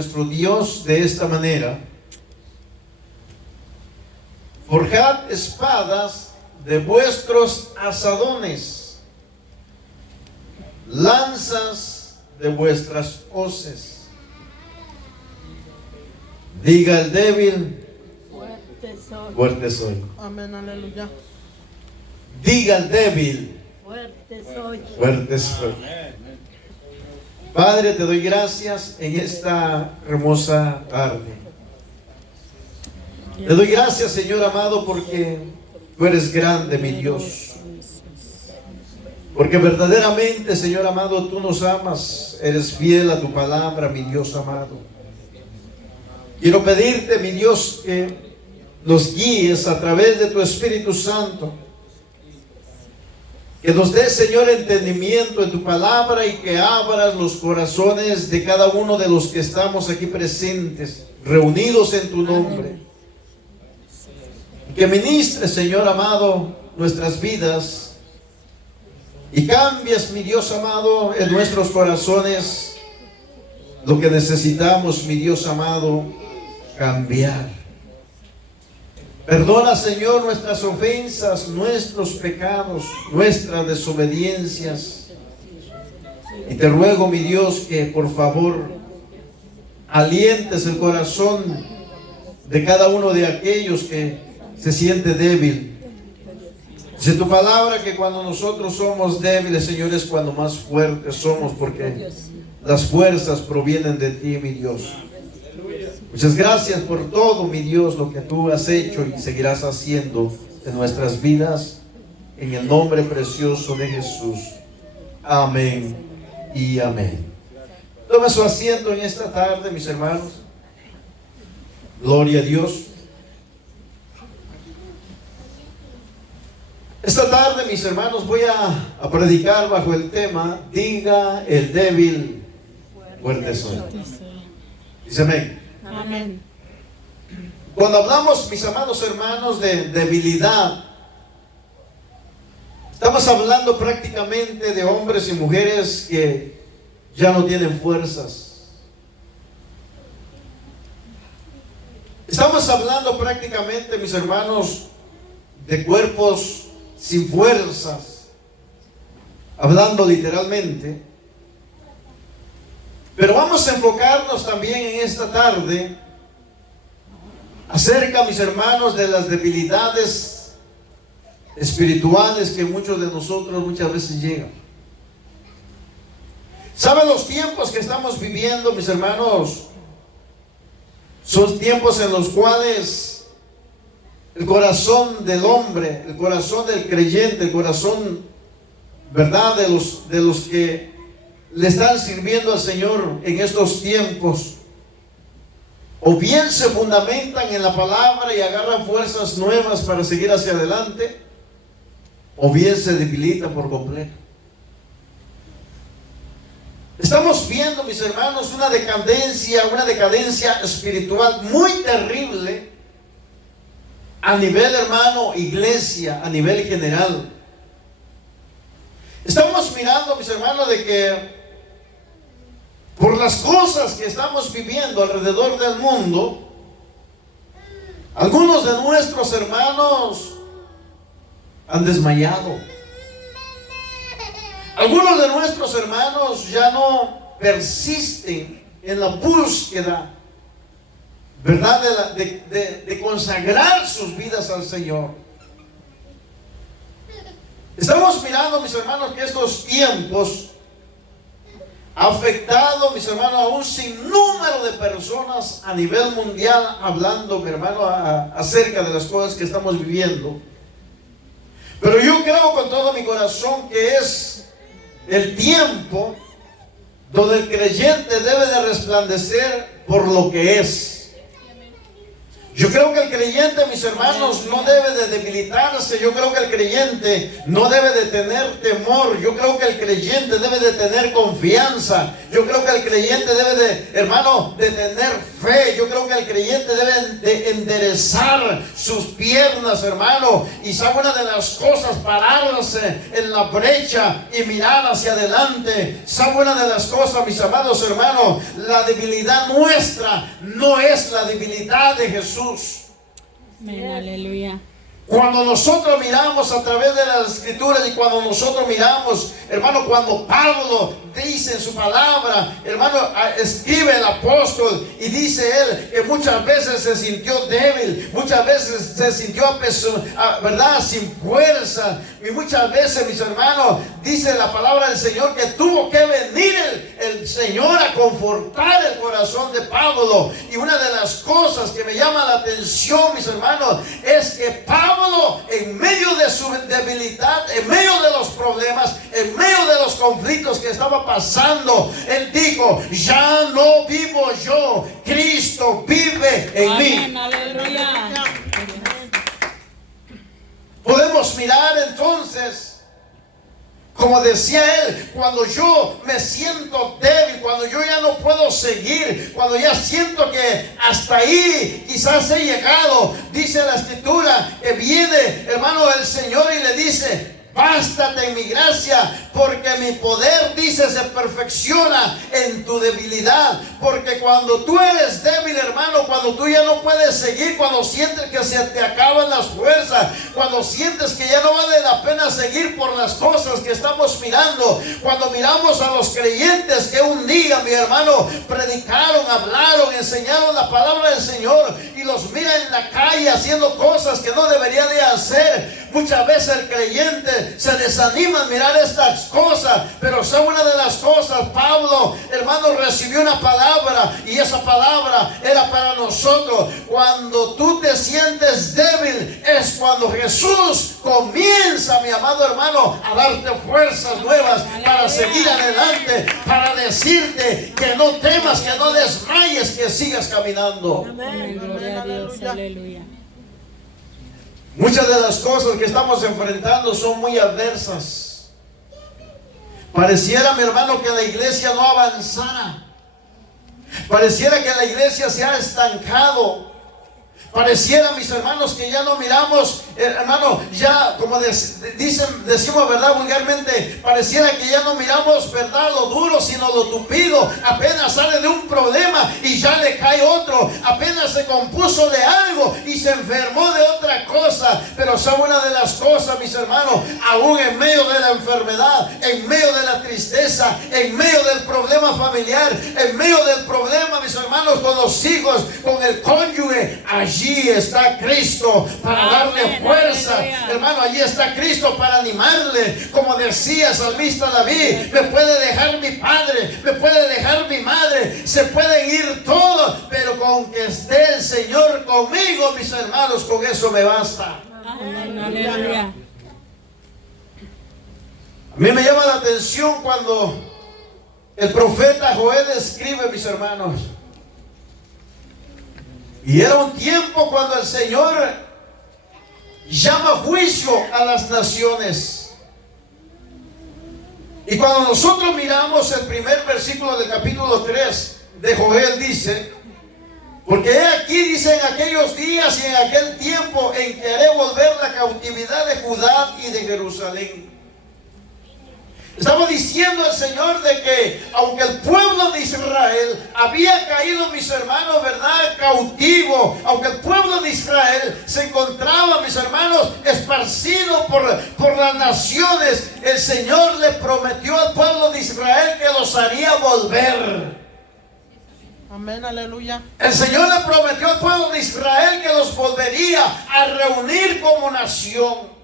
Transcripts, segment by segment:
nuestro Dios de esta manera: forjad espadas de vuestros asadones, lanzas de vuestras hoces. Diga el débil: fuerte soy. Amén, aleluya. Diga el débil: Fuerte soy. fuerte soy. Padre, te doy gracias en esta hermosa tarde. Te doy gracias, Señor amado, porque tú eres grande, mi Dios. Porque verdaderamente, Señor amado, tú nos amas. Eres fiel a tu palabra, mi Dios amado. Quiero pedirte, mi Dios, que nos guíes a través de tu Espíritu Santo. Que nos des, Señor, entendimiento en tu palabra y que abras los corazones de cada uno de los que estamos aquí presentes, reunidos en tu nombre. Que ministres, Señor amado, nuestras vidas y cambies, mi Dios amado, en nuestros corazones lo que necesitamos, mi Dios amado, cambiar. Perdona, Señor, nuestras ofensas, nuestros pecados, nuestras desobediencias. Y te ruego, mi Dios, que por favor alientes el corazón de cada uno de aquellos que se siente débil. Dice tu palabra que cuando nosotros somos débiles, Señor, es cuando más fuertes somos, porque las fuerzas provienen de ti, mi Dios. Muchas gracias por todo, mi Dios, lo que tú has hecho y seguirás haciendo en nuestras vidas, en el nombre precioso de Jesús. Amén y amén. Tome su asiento en esta tarde, mis hermanos. Gloria a Dios. Esta tarde, mis hermanos, voy a predicar bajo el tema: diga el débil, fuerte soy. Dice amén. Amén. Cuando hablamos, mis amados hermanos, de debilidad, estamos hablando prácticamente de hombres y mujeres que ya no tienen fuerzas. Estamos hablando prácticamente, mis hermanos, de cuerpos sin fuerzas, hablando literalmente. Pero vamos a enfocarnos también en esta tarde acerca, mis hermanos, de las debilidades espirituales que muchos de nosotros muchas veces llegan. ¿Saben los tiempos que estamos viviendo, mis hermanos? Son tiempos en los cuales el corazón del hombre, el corazón del creyente, el corazón, ¿verdad?, de los que le están sirviendo al Señor en estos tiempos, o bien se fundamentan en la palabra y agarran fuerzas nuevas para seguir hacia adelante, o bien se debilitan por completo. Estamos viendo, mis hermanos, una decadencia espiritual muy terrible a nivel, hermano, iglesia, a nivel general. Estamos mirando, mis hermanos, de que por las cosas que estamos viviendo alrededor del mundo, algunos de nuestros hermanos han desmayado. Algunos de nuestros hermanos ya no persisten en la búsqueda, ¿verdad?, de consagrar sus vidas al Señor. Estamos mirando, mis hermanos, que estos tiempos ha afectado, mis hermanos, a un sinnúmero de personas a nivel mundial, hablando, mi hermano, acerca de las cosas que estamos viviendo. Pero yo creo con todo mi corazón que es el tiempo donde el creyente debe de resplandecer por lo que es. Yo creo que el creyente, mis hermanos, no debe de debilitarse. Yo creo que el creyente no debe de tener temor. Yo creo que el creyente debe de tener confianza. Yo creo que el creyente debe de, hermano, de tener fe. Yo creo que el creyente debe de enderezar sus piernas, hermano. Y sabe una de las cosas, pararse en la brecha y mirar hacia adelante. Sabe una de las cosas, mis amados hermanos, la debilidad nuestra no es la debilidad de Jesús. Amén, aleluya. Cuando nosotros miramos a través de las escrituras y cuando nosotros miramos, hermano, cuando Pablo dice en su palabra, hermano, escribe el apóstol y dice él que muchas veces se sintió débil, muchas veces se sintió, verdad, sin fuerza, y muchas veces, mis hermanos, dice la palabra del Señor que tuvo que venir el Señor a confortar el corazón de Pablo. Y una de las cosas que me llama la atención, mis hermanos, es que Pablo, en medio de su debilidad, en medio de los problemas, en medio de los conflictos que estaba pasando, él dijo: ya no vivo yo, Cristo vive en Amén, mí. aleluya. Podemos mirar entonces, como decía él, cuando yo me siento débil, cuando yo ya no puedo seguir, cuando ya siento que hasta ahí quizás he llegado, dice la escritura que viene, hermano, el Señor y le dice: bástate en mi gracia, porque mi poder, dice, se perfecciona en tu debilidad. Porque cuando tú eres débil, hermano, cuando tú ya no puedes seguir, cuando sientes que se te acaban las fuerzas, cuando sientes que ya no vale la pena seguir por las cosas que estamos mirando, cuando miramos a los creyentes que un día, mi hermano, predicaron, hablaron, enseñaron la palabra del Señor, y los mira en la calle haciendo cosas que no debería de hacer, muchas veces el creyente se desanima al mirar estas cosas. Pero sabe una de las cosas, Pablo, hermano, recibió una palabra, y esa palabra era para nosotros. Cuando tú te sientes débil, es cuando Jesús comienza, mi amado hermano, a darte fuerzas nuevas para seguir adelante, para decirte que no temas, que no desmayes, que sigas caminando. Amén, gloria a Dios, aleluya. Muchas de las cosas que estamos enfrentando son muy adversas. Pareciera, mi hermano, que la iglesia no avanzara. Pareciera que la iglesia se ha estancado. Pareciera, mis hermanos, que ya no miramos, hermano, ya como decimos, verdad, vulgarmente, pareciera que ya no miramos, verdad, lo duro, sino lo tupido. Apenas sale de un problema y ya le cae otro. Apenas se compuso de algo y se enfermó de otra cosa. Pero sabe una de las cosas, mis hermanos, aún en medio de la enfermedad, en medio de la tristeza, en medio del problema familiar, en medio del problema, mis hermanos, con los hijos, con el cónyuge, allí está Cristo para darle fuerza. Hermano, allí está Cristo para animarle. Como decía el salmista David: me puede dejar mi padre, me puede dejar mi madre, se pueden ir todos, pero con que esté el Señor conmigo, mis hermanos, con eso me basta. Amén, aleluya. A mí me llama la atención cuando el profeta Joel escribe, mis hermanos. Y era un tiempo cuando el Señor llama juicio a las naciones. Y cuando nosotros miramos el primer versículo del capítulo 3 de Joel, dice: porque he aquí, dice, en aquellos días y en aquel tiempo en que haré volver la cautividad de Judá y de Jerusalén. Estaba diciendo el Señor de que aunque el pueblo de Israel había caído, mis hermanos, verdad, cautivo, aunque el pueblo de Israel se encontraba, mis hermanos, esparcido por las naciones, el Señor le prometió al pueblo de Israel que los haría volver. Amén, aleluya. El Señor le prometió al pueblo de Israel que los volvería a reunir como nación.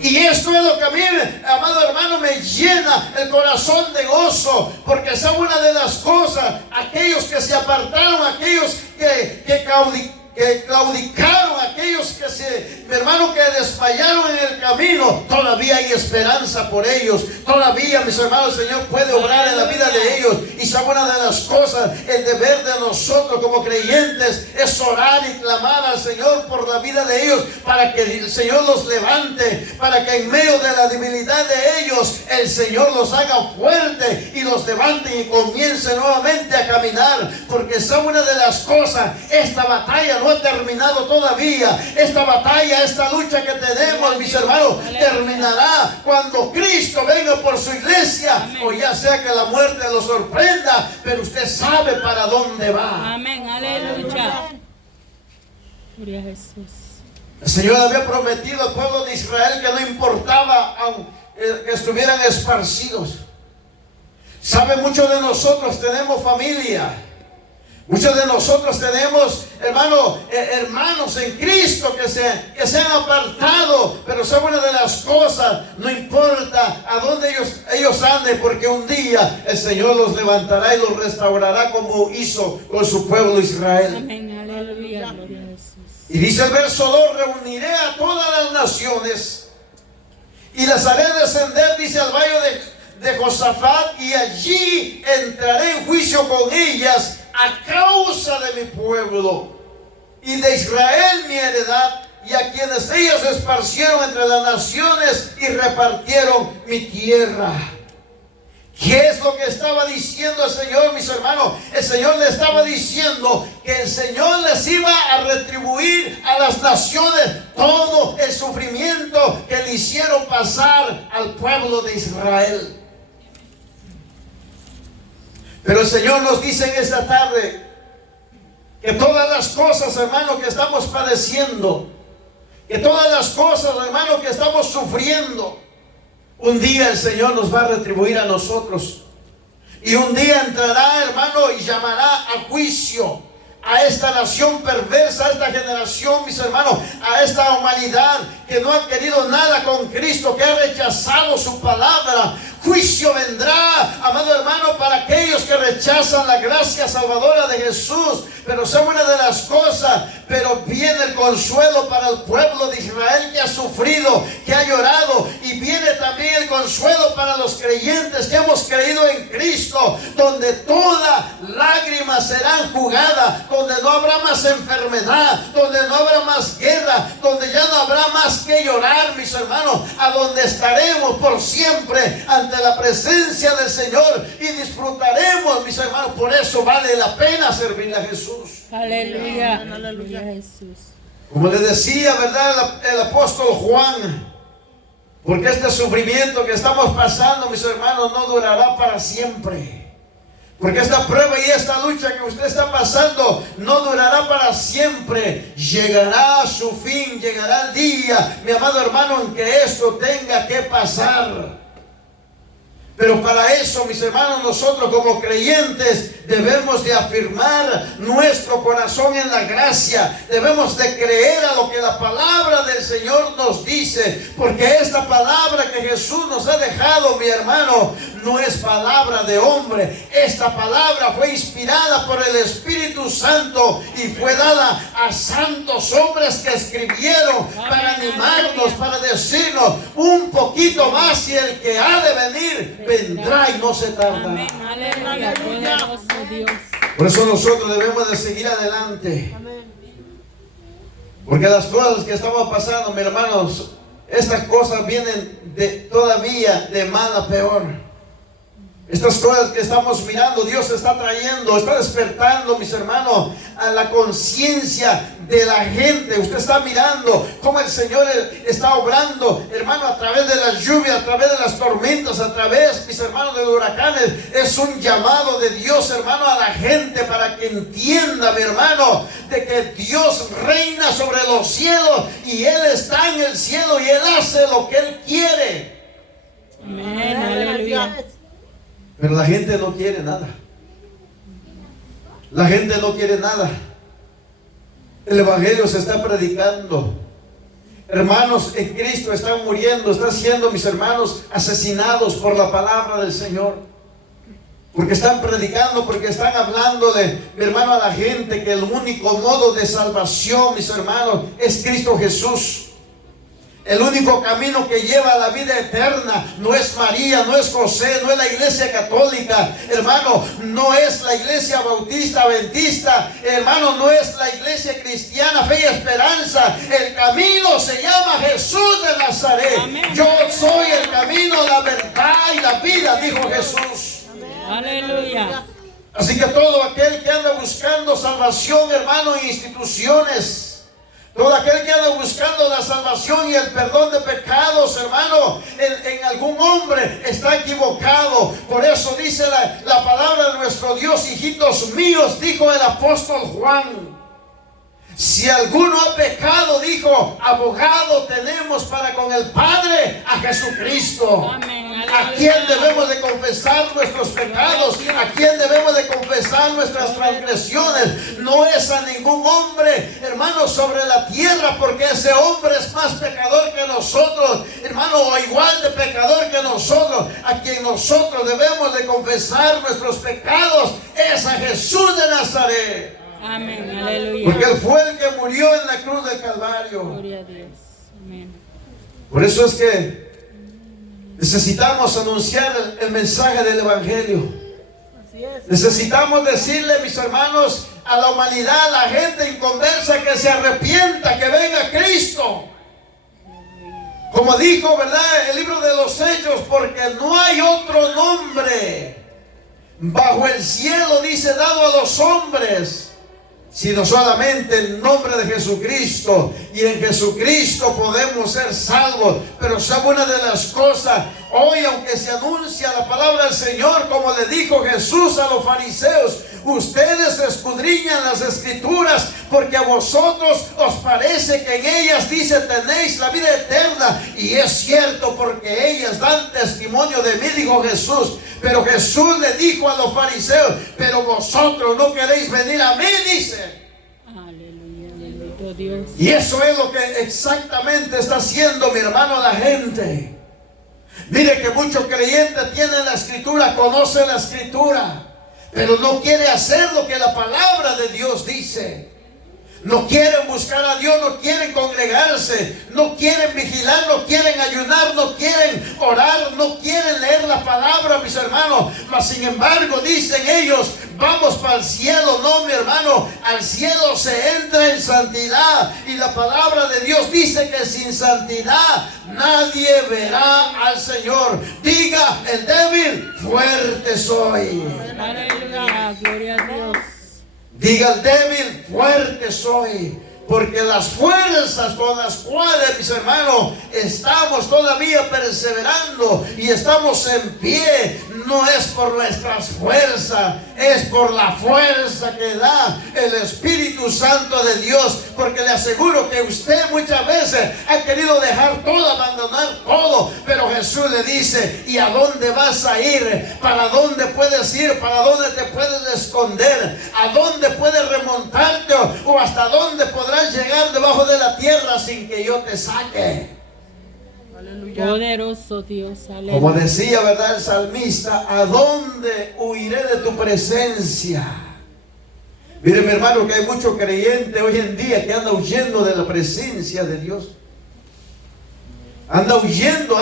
Y esto es lo que a mí, amado hermano, me llena el corazón de gozo, porque sabe una de las cosas, aquellos que se apartaron, aquellos que claudicaron, aquellos que se mi hermano, que desmayaron en el camino, todavía hay esperanza por ellos. Todavía, mis hermanos, el Señor puede obrar en la vida de ellos. Y sabe, una de las cosas, el deber de nosotros como creyentes es orar y clamar al Señor por la vida de ellos, para que el Señor los levante, para que en medio de la debilidad de ellos el Señor los haga fuerte y los levante y comience nuevamente a caminar. Porque sabe, una de las cosas, esta batalla no ha terminado todavía. Esta batalla, esta lucha que tenemos, mis hermanos, terminará cuando Cristo venga por su iglesia. O ya sea que la muerte lo sorprenda, pero usted sabe para dónde va. Amén, aleluya. Gloria a Jesús. El Señor había prometido al pueblo de Israel que no importaba que estuvieran esparcidos. Sabe, muchos de nosotros tenemos familia. Muchos de nosotros tenemos, hermanos en Cristo que se han apartado. Pero sabe, una de las cosas, no importa a dónde ellos anden, porque un día el Señor los levantará y los restaurará como hizo con su pueblo Israel. Amén, aleluya. Gloria a Jesús. Y dice el verso 2: reuniré a todas las naciones y las haré descender, dice, al valle de Josafat, y allí entraré en juicio con ellas a causa de mi pueblo y de Israel mi heredad, y a quienes ellas esparcieron entre las naciones y repartieron mi tierra. ¿Qué es lo que estaba diciendo el Señor, mis hermanos? El Señor le estaba diciendo que el Señor les iba a retribuir a las naciones todo el sufrimiento que le hicieron pasar al pueblo de Israel. Pero el Señor nos dice en esta tarde que todas las cosas, hermano, que estamos padeciendo, que todas las cosas, hermano, que estamos sufriendo, un día el Señor nos va a retribuir a nosotros. Y un día entrará, hermano, y llamará a juicio a esta nación perversa, a esta generación, mis hermanos, a esta humanidad que no ha querido nada con Cristo, que ha rechazado su palabra. Juicio vendrá, amado hermano, para aquellos que rechazan la gracia salvadora de Jesús. Pero sabe, una de las cosas, pero viene el consuelo para el pueblo de Israel que ha sufrido, que ha llorado, y viene también el consuelo para los creyentes que hemos creído en Cristo, donde toda lágrima será enjugada, donde no habrá más enfermedad, donde no habrá más guerra, donde ya no habrá más que llorar, mis hermanos, a donde estaremos por siempre ante la presencia del Señor y disfrutaremos, mis hermanos. Por eso vale la pena servirle a Jesús. Aleluya. Aleluya, Jesús. Como le decía, ¿verdad?, el apóstol Juan, porque este sufrimiento que estamos pasando, mis hermanos, no durará para siempre. Porque esta prueba y esta lucha que usted está pasando no durará para siempre. Llegará a su fin, llegará el día, mi amado hermano, en que esto tenga que pasar. Pero para eso, mis hermanos, nosotros como creyentes debemos de afirmar nuestro corazón en la gracia. Debemos de creer a lo que la palabra del Señor nos dice. Porque esta palabra que Jesús nos ha dejado, mi hermano, no es palabra de hombre. Esta palabra fue inspirada por el Espíritu Santo y fue dada a santos hombres que escribieron para animarnos, para decirnos un poquito más, y el que ha de venir vendrá y no se tardará. Amén, aleluya, poderoso Dios. Por eso nosotros debemos de seguir adelante. Porque las cosas que estamos pasando, mis hermanos, estas cosas vienen todavía de mal a peor. Estas cosas que estamos mirando, Dios está trayendo, está despertando, mis hermanos, a la conciencia de la gente. Usted está mirando cómo el Señor está obrando, hermano, a través de las lluvias, a través de las tormentas, a través, mis hermanos, de los huracanes. Es un llamado de Dios, hermano, a la gente para que entienda, mi hermano, de que Dios reina sobre los cielos y Él está en el cielo y Él hace lo que Él quiere. Amén, aleluya. Pero la gente no quiere nada. La gente no quiere nada. El evangelio se está predicando. Hermanos en Cristo están muriendo, están siendo, mis hermanos, asesinados por la palabra del Señor. Porque están predicando, porque están hablándole, mi hermano, a la gente que el único modo de salvación, mis hermanos, es Cristo Jesús. El único camino que lleva a la vida eterna no es María, no es José, no es la iglesia católica, hermano, no es la iglesia bautista, adventista, hermano, no es la iglesia cristiana, fe y esperanza. El camino se llama Jesús de Nazaret. Amén. Yo soy el camino, la verdad y la vida, dijo Jesús. Aleluya. Así que todo aquel que anda buscando salvación, hermano, en instituciones, todo aquel que anda buscando la salvación y el perdón de pecados, hermano, en algún hombre está equivocado. Por eso dice la palabra de nuestro Dios: hijitos míos, dijo el apóstol Juan, si alguno ha pecado, dijo, abogado tenemos para con el Padre, a Jesucristo. Amén. ¿A quién debemos de confesar nuestros pecados? ¿A quién debemos de confesar nuestras transgresiones? No es a ningún hombre, hermano, sobre la tierra, porque ese hombre es más pecador que nosotros, hermano, o igual de pecador que nosotros. A quien nosotros debemos de confesar nuestros pecados es a Jesús de Nazaret. Amén. Aleluya. Porque Él fue el que murió en la cruz del Calvario. Gloria a Dios. Amén. Por eso es que necesitamos anunciar el mensaje del Evangelio. Necesitamos decirle, mis hermanos, a la humanidad, a la gente inconversa, que se arrepienta, que venga a Cristo. Como dijo, ¿verdad?, el libro de los Hechos, porque no hay otro nombre bajo el cielo, dice, dado a los hombres, sino solamente el nombre de Jesucristo. Y en Jesucristo podemos ser salvos. Pero sabe una de las cosas, hoy aunque se anuncia la palabra del Señor, como le dijo Jesús a los fariseos, ustedes escudriñan las escrituras porque a vosotros os parece que en ellas dice tenéis la vida eterna, y es cierto, porque ellas dan testimonio de mí, dijo Jesús. Pero Jesús le dijo a los fariseos, pero vosotros no queréis venir a mí, dice. Aleluya. Bendito Dios. Y eso es lo que exactamente está haciendo, mi hermano, la gente. Mire que muchos creyentes tienen la escritura, conocen la escritura, pero no quiere hacer lo que la palabra de Dios dice. No quieren buscar a Dios, no quieren congregarse, no quieren vigilar, no quieren ayunar, no quieren orar, no quieren leer la palabra, mis hermanos. Mas sin embargo dicen ellos, vamos para el cielo. No, mi hermano, al cielo se entra en santidad. Y la palabra de Dios dice que sin santidad nadie verá al Señor. Diga el débil, fuerte soy. Aleluya. Gloria a Dios. Diga el débil, fuerte soy. Porque las fuerzas con las cuales, mis hermanos, estamos todavía perseverando y estamos en pie, no es por nuestras fuerzas, es por la fuerza que da el Espíritu Santo de Dios. Porque le aseguro que usted muchas veces ha querido dejar todo, abandonar todo, pero Jesús le dice, ¿y a dónde vas a ir? ¿Para dónde puedes ir? ¿Para dónde te puedes esconder? ¿A dónde puedes remontarte? ¿O hasta dónde podrás llegar debajo de la tierra sin que yo te saque? Aleluya. Poderoso Dios. Aleluya. Como decía, ¿verdad?, el salmista, ¿a dónde huiré de tu presencia? Mire, mi hermano, que hay muchos creyentes hoy en día que andan huyendo de la presencia de Dios. Anda huyendo,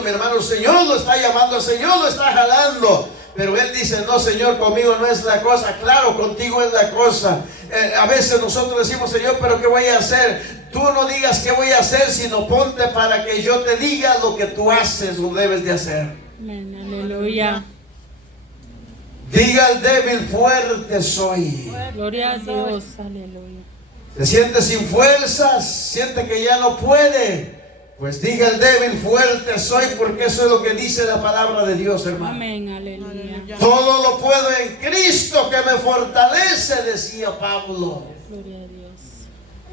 mi hermano. El Señor lo está llamando, el Señor lo está jalando. Pero Él dice, no, Señor, conmigo no es la cosa. Claro, contigo es la cosa. A veces nosotros decimos, Señor, pero ¿qué voy a hacer? Tú no digas qué voy a hacer, sino ponte para que yo te diga lo que tú haces o debes de hacer. Amén. Aleluya. Diga al débil, fuerte soy. Gloria a Dios. Aleluya. Se siente sin fuerzas, siente que ya no puede. Pues diga el débil, fuerte soy, porque eso es lo que dice la palabra de Dios, hermano. Amén. Aleluya. Todo lo puedo en Cristo que me fortalece, decía Pablo. Gloria a Dios.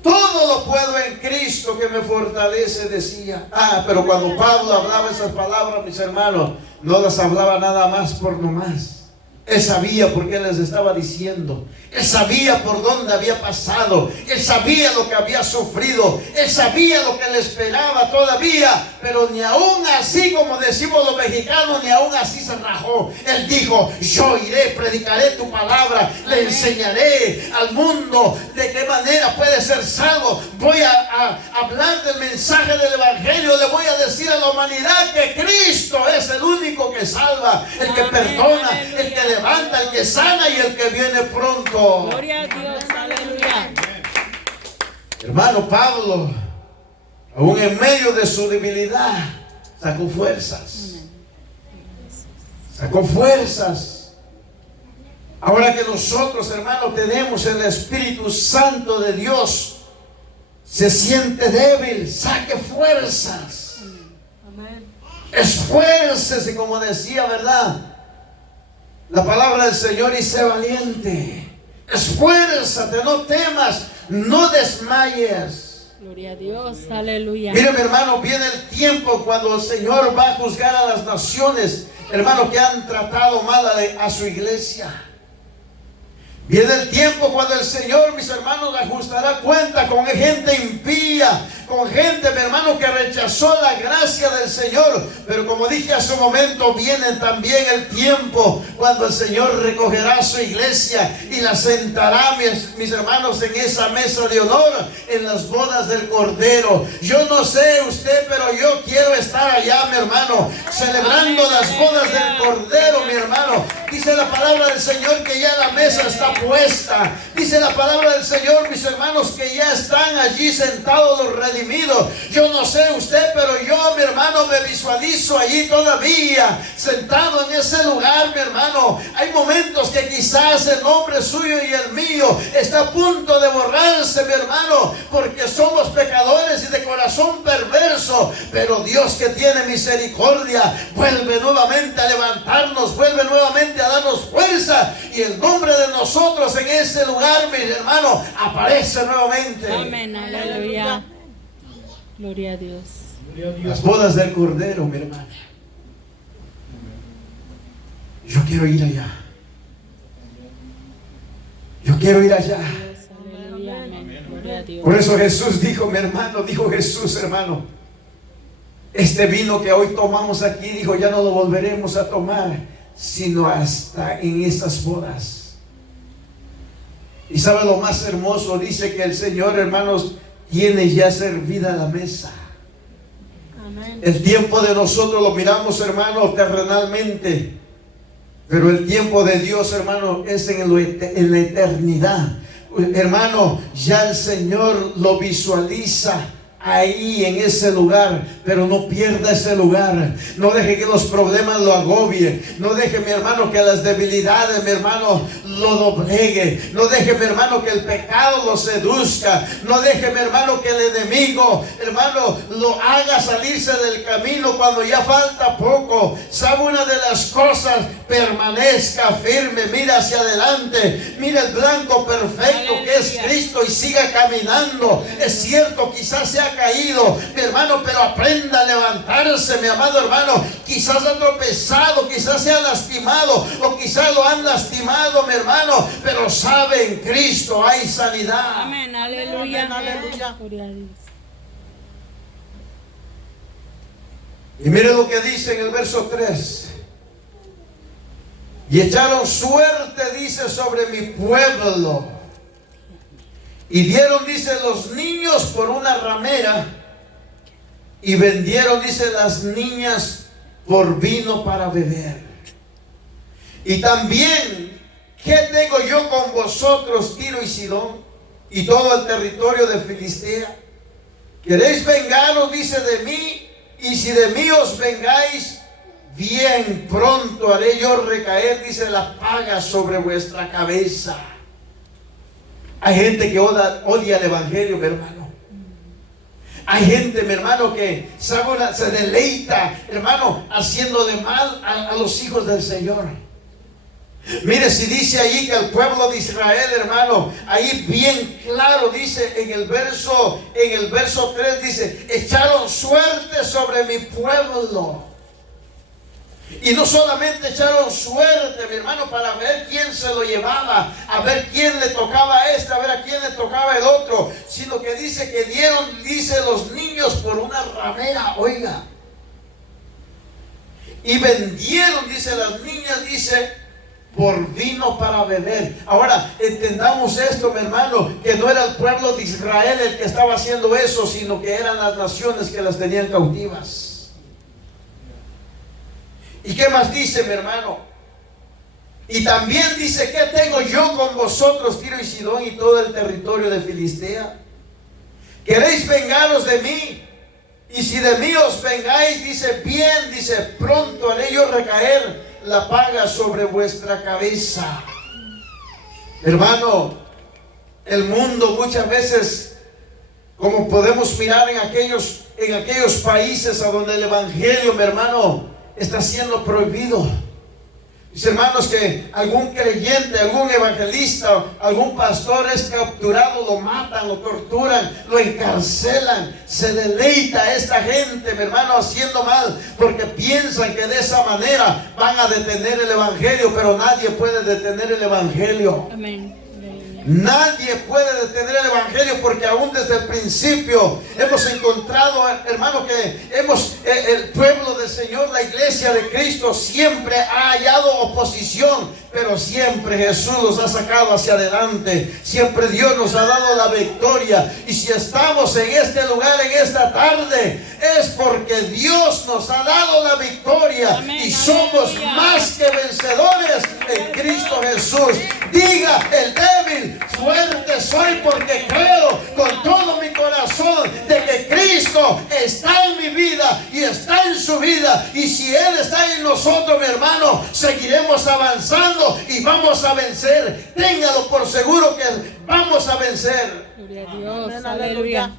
Todo lo puedo en Cristo que me fortalece, decía. Pero cuando Pablo hablaba esas palabras, mis hermanos, no las hablaba nada más por nomás. Él sabía por qué les estaba diciendo. Él sabía por dónde había pasado. Él sabía lo que había sufrido. Él sabía lo que le esperaba todavía. Pero ni aún así, como decimos los mexicanos, ni aún así se rajó. Él dijo: yo iré, predicaré tu palabra. Le enseñaré al mundo de qué manera puede ser salvo. Voy a hablar del mensaje del evangelio. Le voy a decir a la humanidad que Cristo es el único que salva, el que perdona, el que levanta, el que sana y el que viene pronto. Gloria a Dios, aleluya. Hermano Pablo, aún en medio de su debilidad, sacó fuerzas. Sacó fuerzas. Ahora que nosotros, hermanos, tenemos el Espíritu Santo de Dios, se siente débil, saque fuerzas. Esfuércese, como decía, ¿verdad?, la palabra del Señor, y sé valiente. Esfuérzate, no temas, no desmayes. Gloria a Dios, aleluya. Mire, mi hermano, viene el tiempo cuando el Señor va a juzgar a las naciones, hermano, que han tratado mal a su iglesia. Viene el tiempo cuando el Señor, mis hermanos, ajustará cuenta con gente impía, con gente, mi hermano, que rechazó la gracia del Señor. Pero como dije hace un momento, viene también el tiempo cuando el Señor recogerá a su iglesia y la sentará, mis hermanos, en esa mesa de honor, en las bodas del Cordero. Yo no sé usted, pero yo quiero estar allá, mi hermano, celebrando las bodas del Cordero, mi hermano. Dice la palabra del Señor que ya la mesa está puesta. Dice la palabra del Señor, mis hermanos, que ya están allí sentados los redimidos. Yo no sé usted, pero yo, mi hermano, me visualizo allí todavía, sentado en ese lugar, mi hermano. Hay momentos que quizás el nombre suyo y el mío está a punto de borrarse, mi hermano, porque somos pecadores y de corazón perverso. Pero Dios, que tiene misericordia, vuelve nuevamente a levantarnos, vuelve nuevamente a darnos fuerza, y el nombre de nosotros en ese lugar, mis hermanos, aparece nuevamente. Amén, aleluya. Gloria a Dios. Las bodas del Cordero, mi hermano. Yo quiero ir allá. Yo quiero ir allá. Dios, aleluya, amén. Gloria a Dios. Por eso Jesús dijo, mi hermano, dijo Jesús, hermano, este vino que hoy tomamos aquí, dijo, ya no lo volveremos a tomar, sino hasta en estas bodas. Y sabe lo más hermoso, dice que el Señor, hermanos, tiene ya servida la mesa. Amén. El tiempo de nosotros lo miramos, hermano, terrenalmente, pero el tiempo de Dios, hermano, es en la eternidad. Hermano, ya el Señor lo visualiza ahí en ese lugar, pero no pierda ese lugar. No deje que los problemas lo agobien. No deje, mi hermano, que las debilidades, mi hermano, lo doblegue. No deje, mi hermano, que el pecado lo seduzca. No deje, mi hermano, que el enemigo, hermano, lo haga salirse del camino cuando ya falta poco. ¿Sabe una de las cosas? Permanezca firme, mira hacia adelante, mira el blanco perfecto que es Cristo, y siga caminando. Es cierto, quizás se ha caído, mi hermano, pero aprenda a levantarse, mi amado hermano. Quizás ha tropezado, quizás se ha lastimado, o quizás lo han lastimado, mi hermano, pero sabe, en Cristo hay sanidad. Amén, aleluya. Amén, aleluya. Gloria a Dios. Y mire lo que dice en el verso 3. Y echaron suerte, dice, sobre mi pueblo, y dieron, dice, los niños por una ramera, y vendieron, dice, las niñas por vino para beber. Y también, ¿qué tengo yo con vosotros, Tiro y Sidón, y todo el territorio de Filistea? ¿Queréis vengaros, dice, de mí? Y si de mí os vengáis, bien pronto haré yo recaer, dice, la paga sobre vuestra cabeza. Hay gente que odia el evangelio, mi hermano. Hay gente, mi hermano, que se deleita, hermano, haciéndole mal a los hijos del Señor. Mire, si dice ahí que el pueblo de Israel, hermano, ahí bien claro dice en el verso 3, dice, echaron suerte sobre mi pueblo. Y no solamente echaron suerte, mi hermano, para ver quién se lo llevaba, a ver quién le tocaba a este, a ver a quién le tocaba el otro, sino que dice que dieron, dice, los niños por una ramera, oiga. Y vendieron, dice, las niñas, dice, por vino para beber. Ahora, entendamos esto, mi hermano, que no era el pueblo de Israel el que estaba haciendo eso, sino que eran las naciones que las tenían cautivas. ¿Y qué más dice, mi hermano? Y también dice, ¿qué tengo yo con vosotros, Tiro y Sidón y todo el territorio de Filistea? ¿Queréis vengaros de mí? Y si de mí os vengáis, dice, bien, dice, pronto haré yo recaer la paga sobre vuestra cabeza. Hermano, el mundo muchas veces, como podemos mirar en aquellos países a donde el evangelio, mi hermano, está siendo prohibido. Mis hermanos, que algún creyente, algún evangelista, algún pastor es capturado, lo matan, lo torturan, lo encarcelan. Se deleita a esta gente, mi hermano, haciendo mal, porque piensan que de esa manera van a detener el evangelio, pero nadie puede detener el evangelio. Amén. Nadie puede detener el evangelio, porque aún desde el principio hemos encontrado, hermano, que el pueblo del Señor, la iglesia de Cristo, siempre ha hallado oposición, pero siempre Jesús los ha sacado hacia adelante. Siempre Dios nos ha dado la victoria. Y si estamos en este lugar en esta tarde, es porque Dios nos ha dado la victoria. Amén, y somos aleluya, más que vencedores en Cristo Jesús. Diga el débil: fuerte soy, porque creo con todo mi corazón de que Cristo está en mi vida y está en su vida. Y si Él está en nosotros, mi hermano, seguiremos avanzando y vamos a vencer. Téngalo por seguro que vamos a vencer. Gloria a Dios. Amén, Aleluya.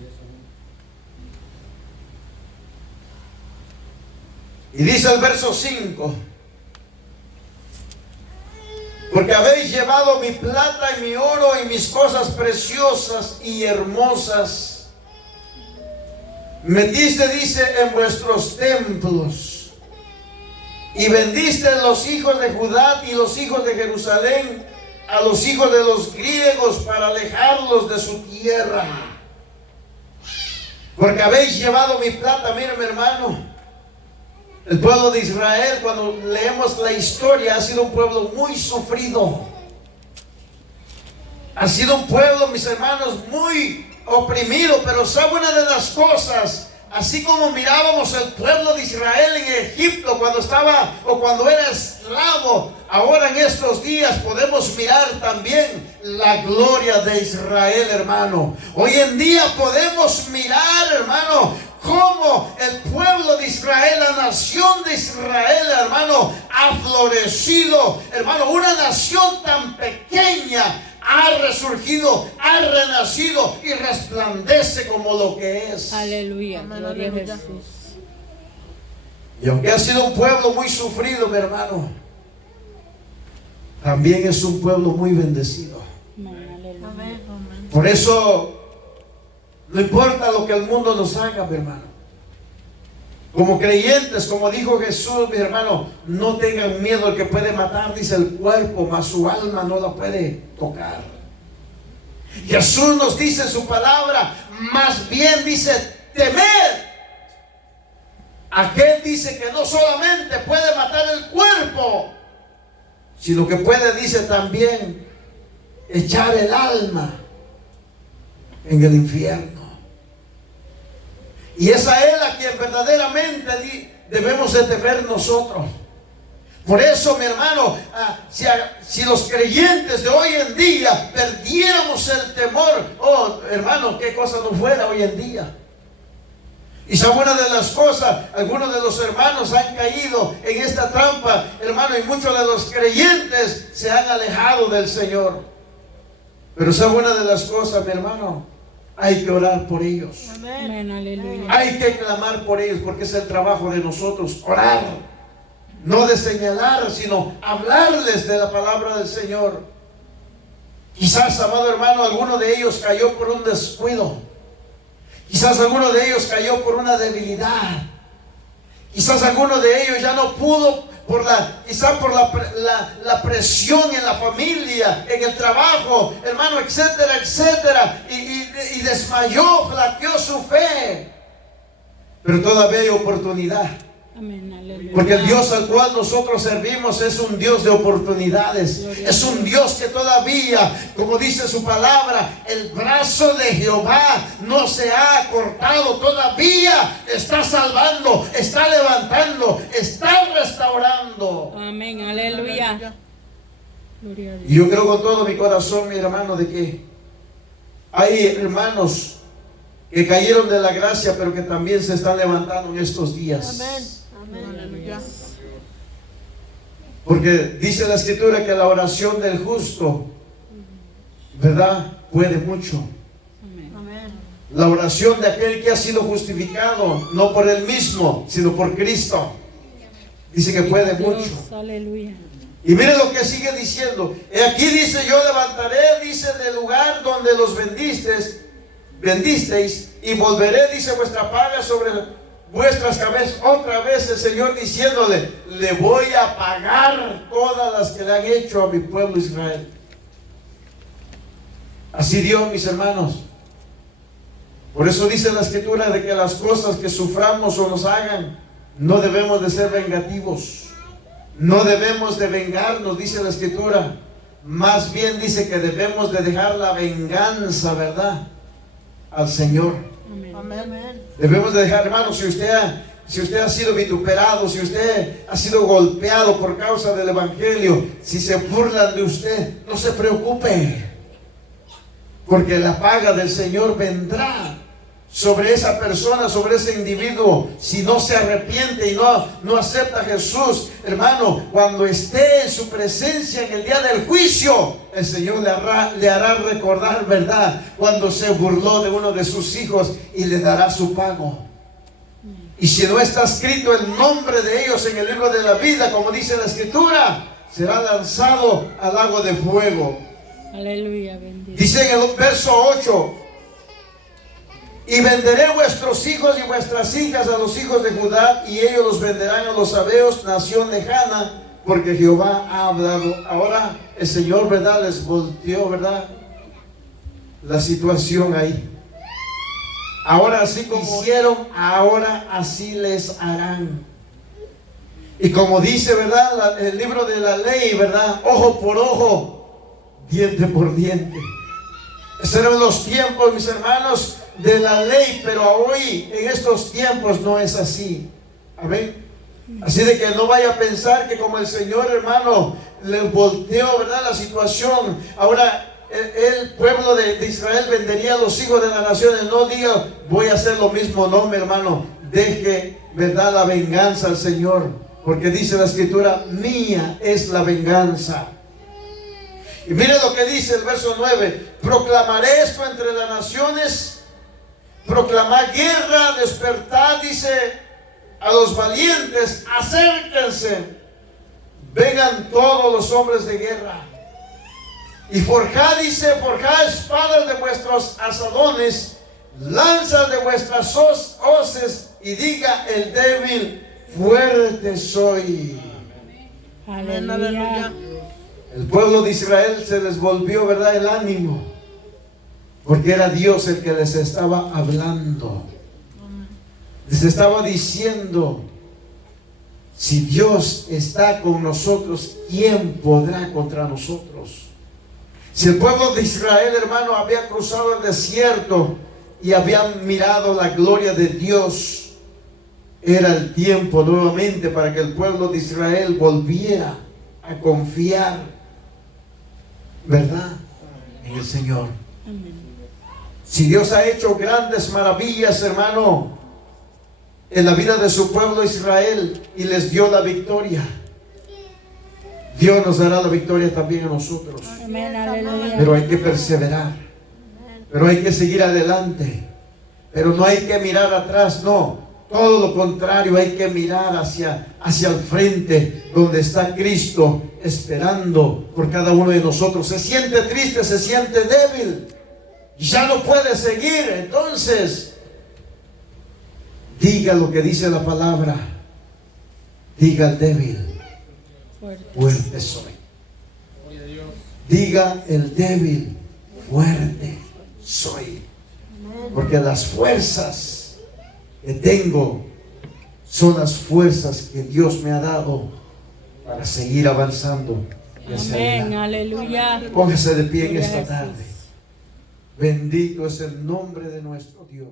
Y dice el verso 5: porque habéis llevado mi plata y mi oro y mis cosas preciosas y hermosas. Metiste, dice, en vuestros templos. Y vendiste los hijos de Judá y los hijos de Jerusalén a los hijos de los griegos para alejarlos de su tierra. Porque habéis llevado mi plata. Mire, mi hermano, el pueblo de Israel, cuando leemos la historia, ha sido un pueblo muy sufrido. Ha sido un pueblo, mis hermanos, muy oprimido. Pero ¿sabe una de las cosas? Así como mirábamos el pueblo de Israel en Egipto cuando estaba o cuando era esclavo, ahora en estos días podemos mirar también la gloria de Israel, hermano. Hoy en día podemos mirar, hermano, cómo el pueblo de Israel, la nación de Israel, hermano, ha florecido. Hermano, una nación tan pequeña ha resurgido, ha renacido y resplandece como lo que es. Aleluya. Amén, Gloria a aleluya. Jesús. Y aunque ha sido un pueblo muy sufrido, mi hermano, también es un pueblo muy bendecido. Amén, aleluya. Amén, amén. Por eso, no importa lo que el mundo nos haga, mi hermano. Como creyentes, como dijo Jesús, mi hermano, no tengan miedo al que puede matar, dice, el cuerpo, mas su alma no la puede tocar. Jesús nos dice en su palabra, más bien dice, temed. Aquel dice que no solamente puede matar el cuerpo, sino que puede, dice, también echar el alma en el infierno. Y es a Él a quien verdaderamente debemos de temer nosotros. Por eso, mi hermano, si los creyentes de hoy en día perdiéramos el temor, oh hermano, qué cosa no fuera hoy en día. Y sabe una de las cosas, algunos de los hermanos han caído en esta trampa, hermano, y muchos de los creyentes se han alejado del Señor. Pero sabe una de las cosas, mi hermano, hay que orar por ellos. Amén, aleluya. Hay que clamar por ellos, porque es el trabajo de nosotros, orar. No de señalar, sino hablarles de la palabra del Señor. Quizás, amado hermano, alguno de ellos cayó por un descuido. Quizás alguno de ellos cayó por una debilidad. Quizás alguno de ellos ya no pudo quizá por la presión en la familia, en el trabajo, hermano, etcétera, etcétera, y desmayó, flaqueó su fe. Pero todavía hay oportunidad. Amén, aleluya. Porque el Dios al cual nosotros servimos es un Dios de oportunidades. Es un Dios que todavía, como dice su palabra, el brazo de Jehová no se ha cortado. Todavía está salvando, está levantando, está restaurando. Amén, aleluya. Gloria a Dios. Y yo creo con todo mi corazón, mi hermano, de que hay hermanos que cayeron de la gracia, pero que también se están levantando en estos días. Amén. Amén. Aleluya. Porque dice la Escritura que la oración del justo, ¿verdad?, puede mucho. Amén. Amén. La oración de aquel que ha sido justificado, no por él mismo, sino por Cristo, dice que puede mucho. Dios, aleluya. Y mire lo que sigue diciendo. Aquí dice: yo levantaré, dice, del lugar donde los bendisteis, y volveré, dice, vuestra paga sobre vuestras cabezas. Otra vez el Señor diciéndole: le voy a pagar todas las que le han hecho a mi pueblo Israel. Así Dios, mis hermanos. Por eso dice la Escritura de que las cosas que suframos o nos hagan, no debemos de ser vengativos. No debemos de vengarnos, dice la Escritura. Más bien dice que debemos de dejar la venganza, ¿verdad?, al Señor. Amén. Amén. Debemos de dejar, hermano, si usted ha sido vituperado, si usted ha sido golpeado por causa del Evangelio, si se burlan de usted, no se preocupe, porque la paga del Señor vendrá sobre esa persona, sobre ese individuo, si no se arrepiente y no acepta a Jesús. Hermano, cuando esté en su presencia en el día del juicio, el Señor le hará recordar, ¿verdad?, cuando se burló de uno de sus hijos, y le dará su pago. Y si no está escrito el nombre de ellos en el libro de la vida, como dice la Escritura, será lanzado al lago de fuego. Aleluya, bendito. Dice en el verso 8: y venderé vuestros hijos y vuestras hijas a los hijos de Judá, y ellos los venderán a los sabeos, nación lejana, porque Jehová ha hablado. Ahora el Señor, ¿verdad?, les volteó, ¿verdad?, la situación ahí. Ahora así como hicieron, ahora así les harán. Y como dice, ¿verdad?, el libro de la ley, ¿verdad?, ojo por ojo, diente por diente. Esos eran los tiempos, mis hermanos, de la ley, pero hoy en estos tiempos no es así. Amén. Así de que no vaya a pensar que como el Señor, hermano, le volteó, ¿verdad?, la situación, ahora el pueblo de Israel vendería a los hijos de las naciones. No diga: voy a hacer lo mismo. No, mi hermano, deje, ¿verdad?, la venganza al Señor, porque dice la Escritura: mía es la venganza. Y mire lo que dice el verso 9: proclamaré esto entre las naciones, proclamad guerra, despertad, dice, a los valientes, acérquense, vengan todos los hombres de guerra. Y forjad, dice, forjad espadas de vuestros asadones, lanzas de vuestras hoces, y diga el débil: fuerte soy. Amén. Aleluya. Aleluya. El pueblo de Israel se les volvió, ¿verdad?, el ánimo, porque era Dios el que les estaba hablando. Les estaba diciendo: si Dios está con nosotros, ¿quién podrá contra nosotros? Si el pueblo de Israel, hermano, había cruzado el desierto y habían mirado la gloria de Dios, era el tiempo nuevamente para que el pueblo de Israel volviera a confiar, ¿verdad?, en el Señor. Amén. Si Dios ha hecho grandes maravillas, hermano, en la vida de su pueblo Israel, y les dio la victoria, Dios nos dará la victoria también a nosotros. Amén, aleluya. Pero hay que perseverar, pero hay que seguir adelante, pero no hay que mirar atrás, no. Todo lo contrario, hay que mirar hacia el frente, donde está Cristo esperando por cada uno de nosotros. Se siente triste, se siente débil, ya no puede seguir. Entonces, diga lo que dice la palabra: diga al débil: fuerte soy. Diga el débil, fuerte soy. Porque las fuerzas que tengo son las fuerzas que Dios me ha dado para seguir avanzando hacia Amén, adelante. aleluya. Póngase de pie en Gloria a esta Jesús. tarde. Bendito es el nombre de nuestro Dios.